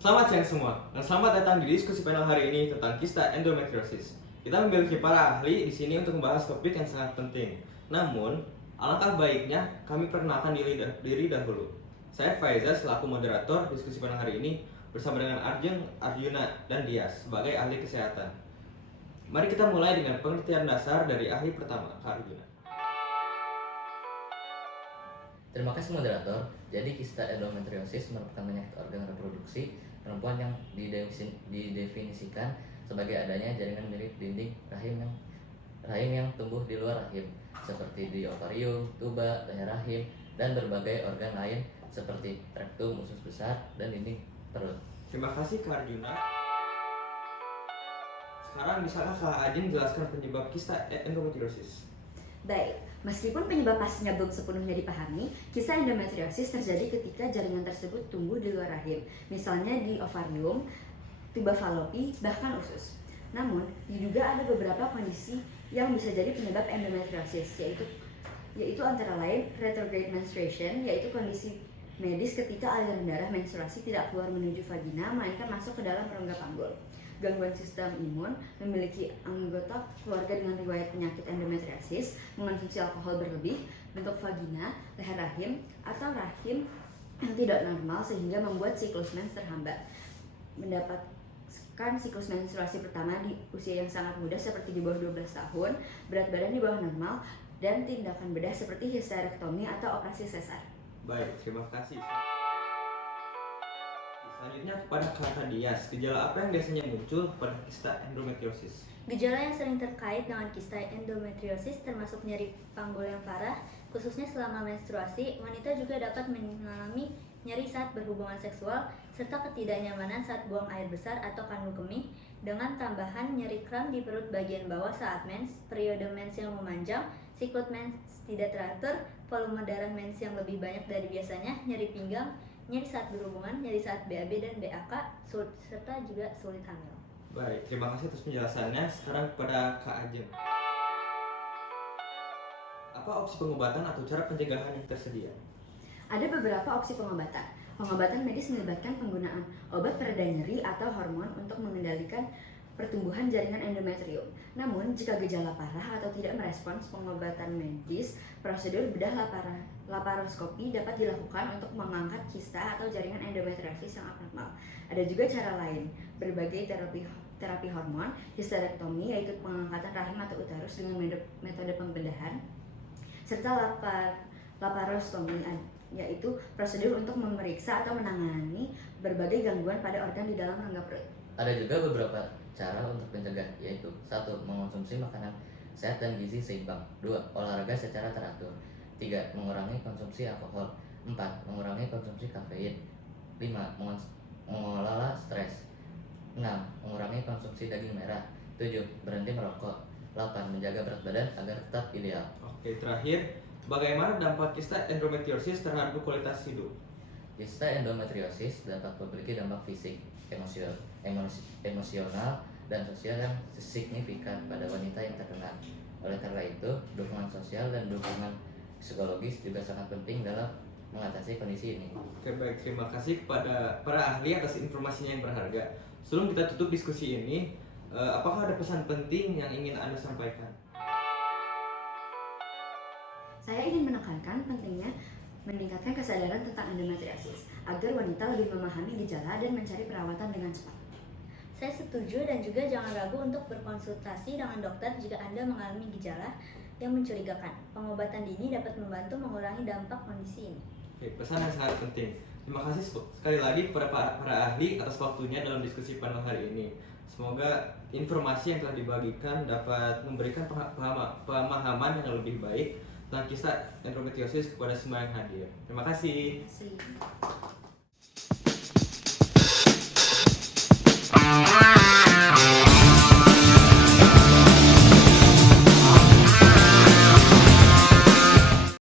Selamat siang semua, dan selamat datang di diskusi panel hari ini tentang kista endometriosis. Kita memiliki para ahli di sini untuk membahas topik yang sangat penting. Namun, alangkah baiknya kami perkenalkan diri dahulu. Saya Faizal selaku moderator diskusi panel hari ini bersama dengan Arjuna, dan Dias sebagai ahli kesehatan. Mari kita mulai dengan pengertian dasar dari ahli pertama, Kak Arjuna. Terima kasih moderator. Jadi kista endometriosis merupakan penyakit organ reproduksi perempuan yang didefinisikan sebagai adanya jaringan mirip dinding rahim yang tumbuh di luar rahim, seperti di ovarium, tuba, leher rahim, dan berbagai organ lain seperti rektum, usus besar, dan dinding perut. Terima kasih Kak Arjuna. Sekarang bisakah Kak Ajin jelaskan penyebab kista endometriosis? Baik, meskipun penyebab pastinya belum sepenuhnya dipahami, kista endometriosis terjadi ketika jaringan tersebut tumbuh di luar rahim, misalnya di ovarium, tuba falopi, bahkan usus. Namun, diduga ada beberapa kondisi yang bisa jadi penyebab endometriosis, yaitu antara lain retrograde menstruation, yaitu kondisi medis ketika aliran darah menstruasi tidak keluar menuju vagina, melainkan masuk ke dalam rongga panggul. Gangguan sistem imun, memiliki anggota keluarga dengan riwayat penyakit endometriosis, mengonsumsi alkohol berlebih, bentuk vagina, leher rahim, atau rahim yang tidak normal sehingga membuat siklus mens terhambat. Mendapatkan siklus menstruasi pertama di usia yang sangat muda seperti di bawah 12 tahun, berat badan di bawah normal, dan tindakan bedah seperti histerektomi atau operasi sesar. Baik, terima kasih. Selanjutnya kepada Kak Dias, gejala apa yang biasanya muncul pada kista endometriosis? Gejala yang sering terkait dengan kista endometriosis termasuk nyeri panggul yang parah, khususnya selama menstruasi. Wanita juga dapat mengalami nyeri saat berhubungan seksual, serta ketidaknyamanan saat buang air besar atau kandung kemih, dengan tambahan nyeri kram di perut bagian bawah saat mens, periode mens yang memanjang, siklus mens tidak teratur, volume darah mens yang lebih banyak dari biasanya, nyeri pinggang, nyeri saat berhubungan, nyeri saat BAB dan BAK, serta juga sulit hamil. Baik, terima kasih atas penjelasannya. Sekarang kepada Kak Ajeng. Apa opsi pengobatan atau cara pencegahan yang tersedia? Ada beberapa opsi pengobatan. Pengobatan medis melibatkan penggunaan obat pereda nyeri atau hormon untuk mengendalikan pertumbuhan jaringan endometrium. Namun, jika gejala parah atau tidak merespons pengobatan medis, prosedur bedah laparoskopi dapat dilakukan untuk mengangkat kista atau jaringan endometriosis yang abnormal. Ada juga cara lain, berbagai terapi hormon, histerektomi yaitu pengangkatan rahim atau uterus dengan metode pembedahan, serta laparostomi yaitu prosedur untuk memeriksa atau menangani berbagai gangguan pada organ di dalam rongga perut. Ada juga beberapa cara untuk mencegah, yaitu 1. Mengonsumsi makanan sehat dan gizi seimbang. 2. Olahraga secara teratur. 3. Mengurangi konsumsi alkohol. 4. Mengurangi konsumsi kafein. 5. Mengelola stres. 6. Mengurangi konsumsi daging merah. 7. Berhenti merokok. 8. Menjaga berat badan agar tetap ideal. Oke, terakhir, bagaimana dampak kista endometriosis terhadap kualitas hidup? Kista endometriosis dapat memiliki dampak fisik, emosional, dan sosial yang signifikan pada wanita yang terkena. Oleh karena itu, dukungan sosial dan dukungan psikologis juga sangat penting dalam mengatasi kondisi ini. Oke, baik, terima kasih kepada para ahli atas informasinya yang berharga. Sebelum kita tutup diskusi ini, apakah ada pesan penting yang ingin Anda sampaikan? Saya ingin menekankan pentingnya meningkatkan kesadaran tentang endometriosis agar wanita lebih memahami gejala dan mencari perawatan dengan cepat. Saya setuju dan juga jangan ragu untuk berkonsultasi dengan dokter jika Anda mengalami gejala yang mencurigakan. Pengobatan dini dapat membantu mengurangi dampak kondisi ini. Oke, pesan yang sangat penting. Terima kasih sekali lagi kepada para ahli atas waktunya dalam diskusi panel hari ini. Semoga informasi yang telah dibagikan dapat memberikan pemahaman yang lebih baik tentang kista endometriosis kepada semua yang hadir. Terima kasih. Terima kasih.